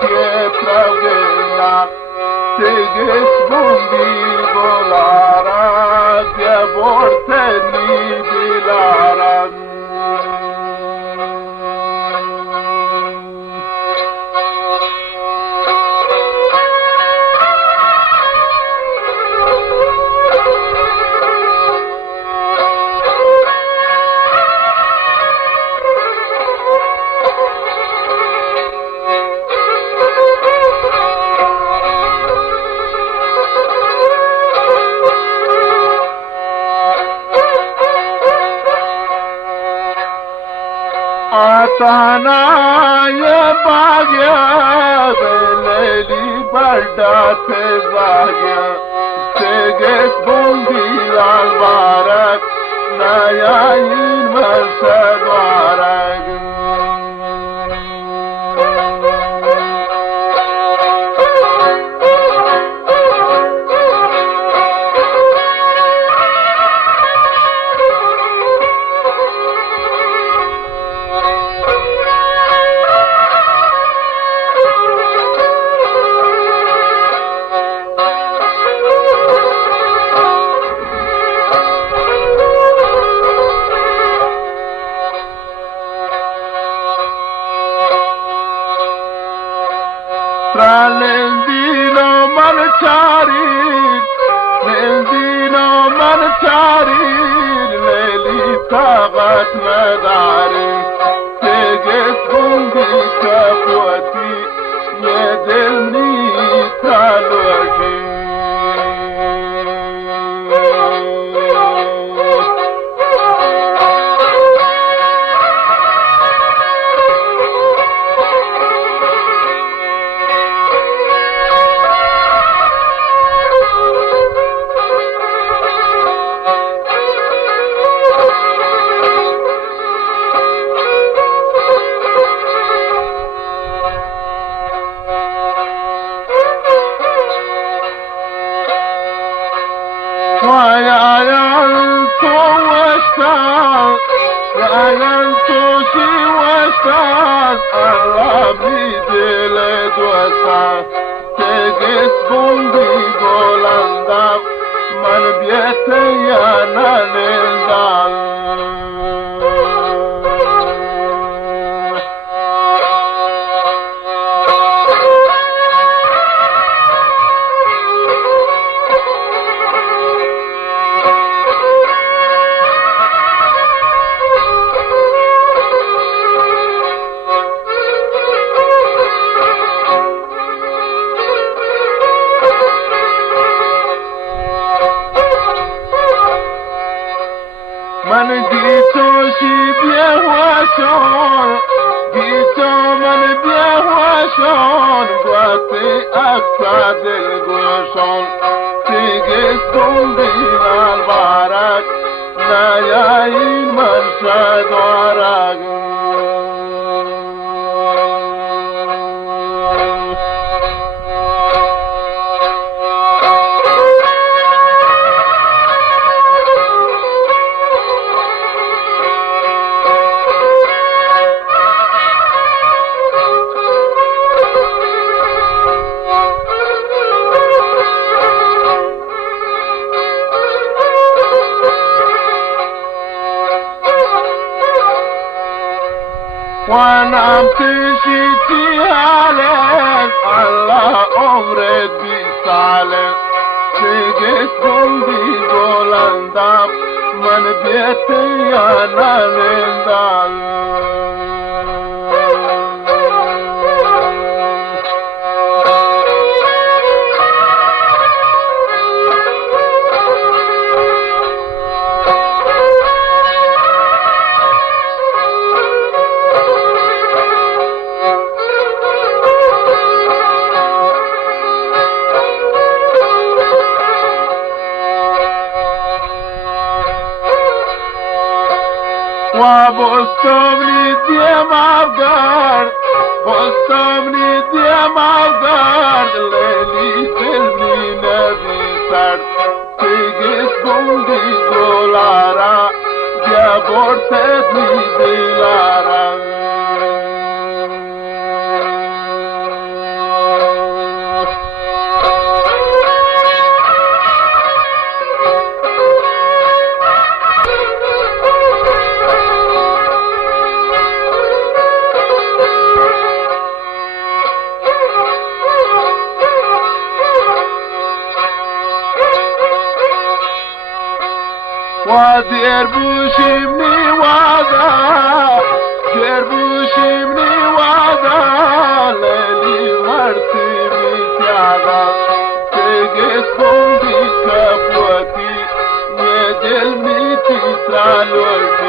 pietra vena, teges bundi volara, de vorte ni bilara. Atana ye bagya beleli barda te bagya teges bundi al barak naya in marshadwarak. Tra l'endino manchari, leli tagat madari, teges bundi kapuati, yedelni talwaki. Teges bundi golanda man biete yana nendal. Man gito si biawashon, gito man biawashon, guate aksa del guashon, teges bundi al barak, nayain man shadwarak. وانام تشتي عليك الله عمرك بيسالك تجس بندي بولندام من بيتي انا لندال. وبستمني ديم أفقار بستمني ديم أفقار ليلي سلمي نبي سر تيجس بندي دولارا يا بورتني دلارا. ودير بوشمني وعدا دير بوشمني وعدا ليلي مرتي متعدا تجس بومبي كفوتي يدل ميتي سالوك